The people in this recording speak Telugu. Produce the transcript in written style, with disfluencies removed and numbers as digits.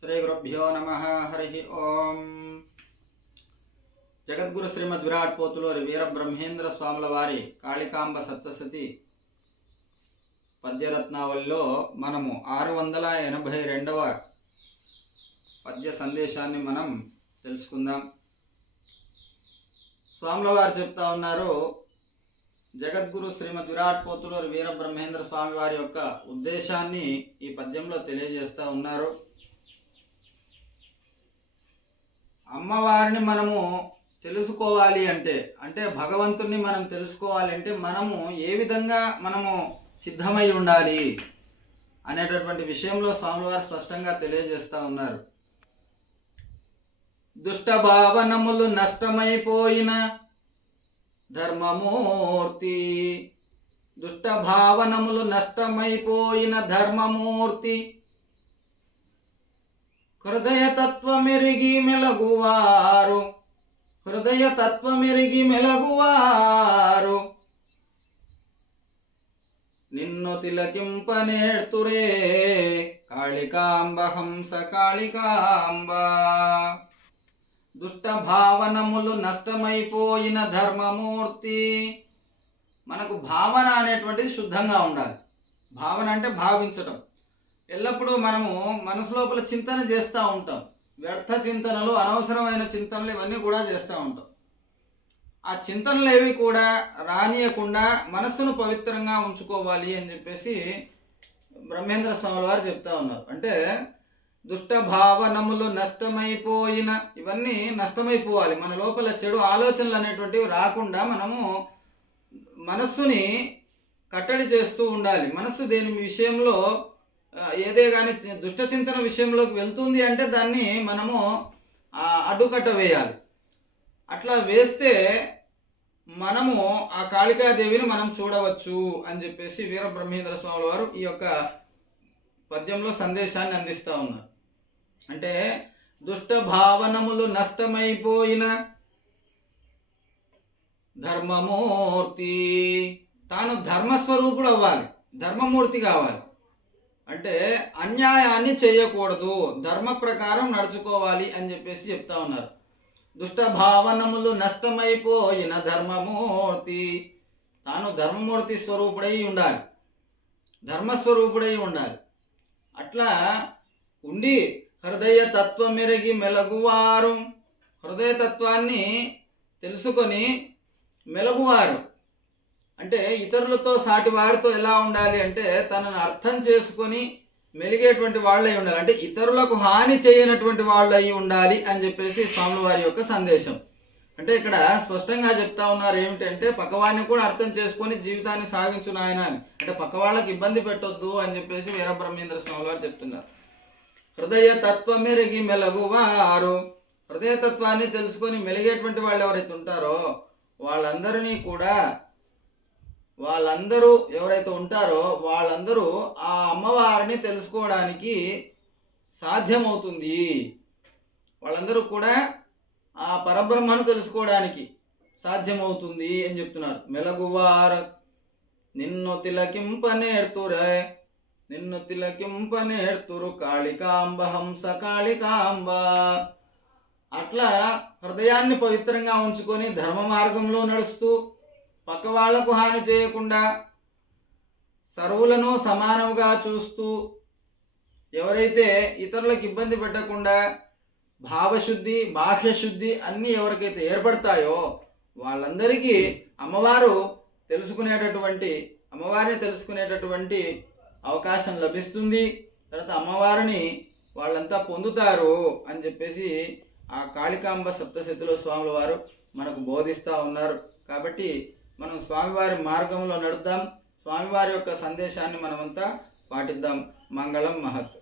శ్రీ గురుభ్యో నమః. హరి ఓం. జగద్గురు శ్రీమద్ విరాట్ పోతులూరి వీర బ్రహ్మేంద్ర స్వాముల వారి కాళికాంబ సప్తశతి పద్యరత్నావళిలో మనము 682వ పద్య సందేశాన్ని మనం తెలుసుకుందాం. స్వాముల వారు చెప్తా ఉన్నారు, జగద్గురు శ్రీమద్ విరాట్ పోతులూరి వీర బ్రహ్మేంద్ర స్వామి వారి యొక్క ఉద్దేశాన్ని ఈ పద్యంలో తెలియజేస్తూ ఉన్నారు. అమ్మవారిని మనము తెలుసుకోవాలి అంటే భగవంతుని మనం తెలుసుకోవాలి అంటే మనము ఏ విధంగా మనము సిద్ధమై ఉండాలి అనేటటువంటి విషయంలో స్వామివారు స్పష్టంగా తెలియజేస్తూ ఉన్నారు. దుష్ట భావనములు నష్టమైపోయిన ధర్మమూర్తి, దుష్ట భావనములు నష్టమైపోయిన ధర్మమూర్తి, హృదయతత్వమెరిగి మెలగువారు, హృదయతత్వమెరిగి మెలగువారు, నిన్ను తిలకింపనేర్తురే కాళికాంబ హంస కాళికాంబ. దుష్ట భావనములు నష్టమైపోయిన ధర్మమూర్తి. మనకు భావన అనేటువంటిది శుద్ధంగా ఉండాలి. భావన అంటే భావించటం. ఎల్లప్పుడూ మనము మనసు లోపల చింతన చేస్తూ ఉంటాం. వ్యర్థ చింతనలు, అనవసరమైన చింతనలు ఇవన్నీ కూడా చేస్తూ ఉంటాం. ఆ చింతనలు ఏవి కూడా రానియకుండా మనస్సును పవిత్రంగా ఉంచుకోవాలి అని చెప్పేసి బ్రహ్మేంద్ర స్వాముల వారు చెప్తా ఉన్నారు. అంటే దుష్ట భావనములు నష్టమైపోయిన, ఇవన్నీ నష్టమైపోవాలి. మన లోపల చెడు ఆలోచనలు అనేటువంటివి రాకుండా మనము మనస్సుని కట్టడి చేస్తూ ఉండాలి. మనస్సు దేని విషయంలో ఏదే కానీ దుష్ట చింతన విషయంలోకి వెళ్తుంది అంటే దాన్ని మనము అడ్డుకట్ట వేయాలి. అట్లా వేస్తే మనము ఆ కాళికాదేవిని మనం చూడవచ్చు అని చెప్పేసి వీరబ్రహ్మేంద్ర స్వాముల వారు ఈ యొక్క పద్యంలో సందేశాన్ని అందిస్తూ ఉన్నారు. అంటే దుష్ట భావనములు నష్టమైపోయిన ధర్మమూర్తి, తాను ధర్మస్వరూపుడు అవ్వాలి, ధర్మమూర్తి కావాలి. అంటే అన్యాయాన్ని చేయకూడదు, ధర్మ ప్రకారం నడుచుకోవాలి అని చెప్పేసి చెప్తా ఉన్నారు. దుష్ట భావనములు నష్టమైపోయిన ధర్మమూర్తి, తాను ధర్మమూర్తి స్వరూపుడై ఉండాలి, ధర్మస్వరూపుడై ఉండాలి. అట్లా ఉండి హృదయ తత్వమెరిగి మెలగువారు, హృదయతత్వాన్ని తెలుసుకొని మెలగువారు అంటే ఇతరులతో సాటి వారితో ఎలా ఉండాలి అంటే తనను అర్థం చేసుకొని మెలిగేటువంటి వాళ్ళై ఉండాలి. అంటే ఇతరులకు హాని చేయనటువంటి వాళ్ళై ఉండాలి అని చెప్పేసి స్వాముల వారి యొక్క సందేశం. అంటే ఇక్కడ స్పష్టంగా చెప్తా ఉన్నారు ఏమిటంటే పక్కవాడిని కూడా అర్థం చేసుకొని జీవితాన్ని సాగించు నాయన అని. అంటే పక్క వాళ్ళకి ఇబ్బంది పెట్టొద్దు అని చెప్పేసి వీరబ్రహ్మేంద్ర స్వాముల వారు చెప్తున్నారు. హృదయ తత్వమెరిగి మెలగువారు, హృదయతత్వాన్ని తెలుసుకొని మెలిగేటువంటి వాళ్ళు ఎవరైతే ఉంటారో వాళ్ళందరూ ఎవరైతే ఉంటారో వాళ్ళందరూ ఆ అమ్మవారిని తెలుసుకోవడానికి సాధ్యమవుతుంది. వాళ్ళందరూ కూడా ఆ పరబ్రహ్మను తెలుసుకోవడానికి సాధ్యమవుతుంది అని చెప్తున్నారు. మెలగువార నిన్ను తిలకింపనేర్తురే, నిన్ను తిలకింపనేర్తురు కాళికాంబ హంస కాళికాంబ. అట్లా హృదయాన్ని పవిత్రంగా ఉంచుకొని ధర్మ మార్గంలో నడుస్తూ పక్క వాళ్లకు హాని చేయకుండా సర్వులను సమానంగా చూస్తూ ఎవరైతే ఇతరులకు ఇబ్బంది పెట్టకుండా భావశుద్ధి బాహ్యశుద్ధి అన్నీ ఎవరికైతే ఏర్పడతాయో వాళ్ళందరికీ అమ్మవారిని తెలుసుకునేటటువంటి అవకాశం లభిస్తుంది. తర్వాత అమ్మవారిని వాళ్ళంతా పొందుతారు అని చెప్పేసి ఆ కాళికాంబ సప్తశతిలో స్వాముల వారు మనకు బోధిస్తూ ఉన్నారు. కాబట్టి మనం స్వామివారి మార్గంలో నడుద్దాం, స్వామివారి యొక్క సందేశాన్ని మనమంతా పాటిద్దాం. మంగళం మహత్.